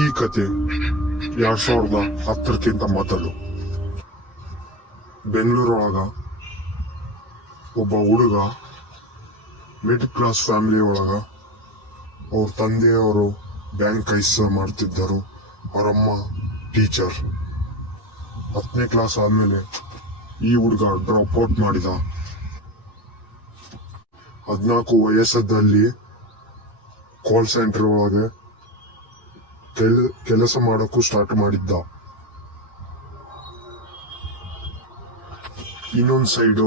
ಈ ಕತೆ 2010ಕ್ಕಿಂತ ಮೊದಲು ಬೆಂಗಳೂರೊಳಗ ಒಬ್ಬ ಹುಡುಗ ಮಿಡ್ ಕ್ಲಾಸ್ ಫ್ಯಾಮಿಲಿ ಒಳಗ ಅವ್ರ ತಂದೆಯವರು ಬ್ಯಾಂಕ್ ಕೆಲಸ ಮಾಡ್ತಿದ್ದರು, ಅವರಮ್ಮ ಟೀಚರ್. 10ನೇ ಕ್ಲಾಸ್ ಆದ್ಮೇಲೆ ಈ ಹುಡುಗ ಡ್ರಾಪ್ ಔಟ್ ಮಾಡಿದ. 14 ವಯಸ್ಸದಲ್ಲಿ ಕಾಲ್ ಸೆಂಟರ್ ಒಳಗೆ ಕೆಲಸ ಮಾಡಕ್ಕೂ ಸ್ಟಾರ್ಟ್ ಮಾಡಿದ್ದ. ಇನ್ನೊಂದ್ ಸೈಡು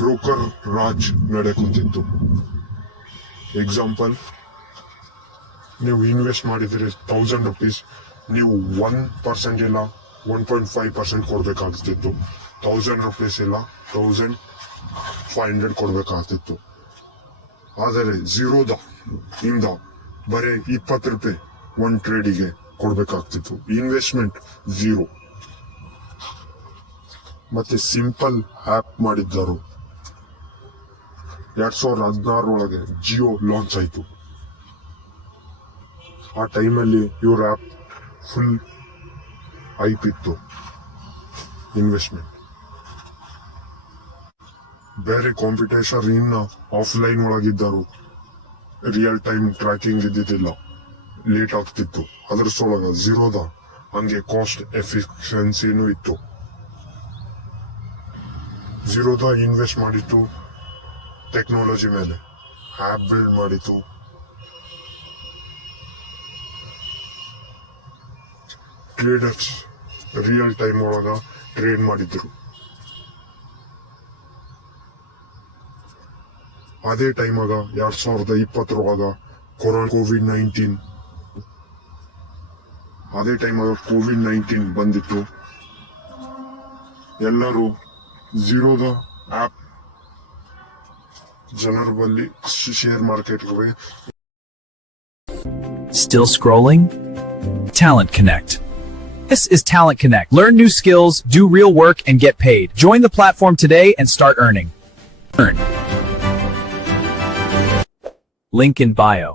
ಬ್ರೋಕರ್ ರಾಜ್ ನಡೆಯುತ್ತಿತ್ತು. ಎಕ್ಸಾಂಪಲ್, ನೀವು ಇನ್ವೆಸ್ಟ್ ಮಾಡಿದ್ರೆ 1000 rupees, ನೀವು 1% ಇಲ್ಲ 1.5% ಕೊಡ್ಬೇಕಾಗ್ತಿತ್ತು. 1000 rupees ಇಲ್ಲ 1500 ಕೊಡ್ಬೇಕಾಗ್ತಿತ್ತು. ಆದರೆ ಇಂದ ಬರೀ 20 ರೂಪಾಯಿ ಒಂದು ಟ್ರೇಡಿಗೆ ಕೊಡ್ಬೇಕಾಗ್ತಿತ್ತು. ಇನ್ವೆಸ್ಟ್ಮೆಂಟ್ 0. ಮತ್ತೆ ಸಿಂಪಲ್ ಆಪ್ ಮಾಡಿದ್ದರು. 2016 ಒಳಗೆ ಜಿಯೋ ಲಾಂಚ್ ಆಯ್ತು. ಆ ಟೈಮಲ್ಲಿ ಇವ್ರ ಆಪ್ ಫುಲ್ ಹೈಪ್ ಇತ್ತು. ಇನ್ವೆಸ್ಟ್ಮೆಂಟ್ ಬೇರೆ ಕಾಂಪಿಟೇಷನ್ ಇನ್ನ ಆಫ್ಲೈನ್ ಒಳಗಿದ್ದರು. ರಿಯಲ್ ಟೈಮ್ ಟ್ರ್ಯಾಕಿಂಗ್ ಇದ್ದಿದ್ದಿಲ್ಲ, ಲೇಟ್ ಆಗ್ತಿತ್ತು. ಅದರ ಸೊಳಗ ಝೀರೋದ ಹಂಗೆ ಕಾಸ್ಟ್ ಎಫಿಷಿಯನ್ಸಿನೂ ಇತ್ತು. ಝೀರೋದ ಇನ್ವೆಸ್ಟ್ ಮಾಡಿತ್ತು ಟೆಕ್ನಾಲಜಿ ಮೇಲೆ, ಆಪ್ ಬಿಲ್ಡ್ ಮಾಡಿತ್ತು. ಟ್ರೇಡರ್ಸ್ ರಿಯಲ್ ಟೈಮ್ ಒಳಗ ಟ್ರೇಡ್ ಮಾಡಿದ್ರು. ಅದೇ ಟೈಮಾಗ 2020 ಕೋವಿಡ್-19 ಅದೇ ಟೈಮಾಗ ಕೋವಿಡ್-19 ಬಂದಿತ್ತು. ಎಲ್ಲರೂ ಝೀರೋದ ಆಪ್ ಜನರ ಬಳಿ share market. Still scrolling? Talent Connect. This is Talent Connect. Learn new skills, do real work, and get paid. Join the platform today and start earning. Earn. Link in bio.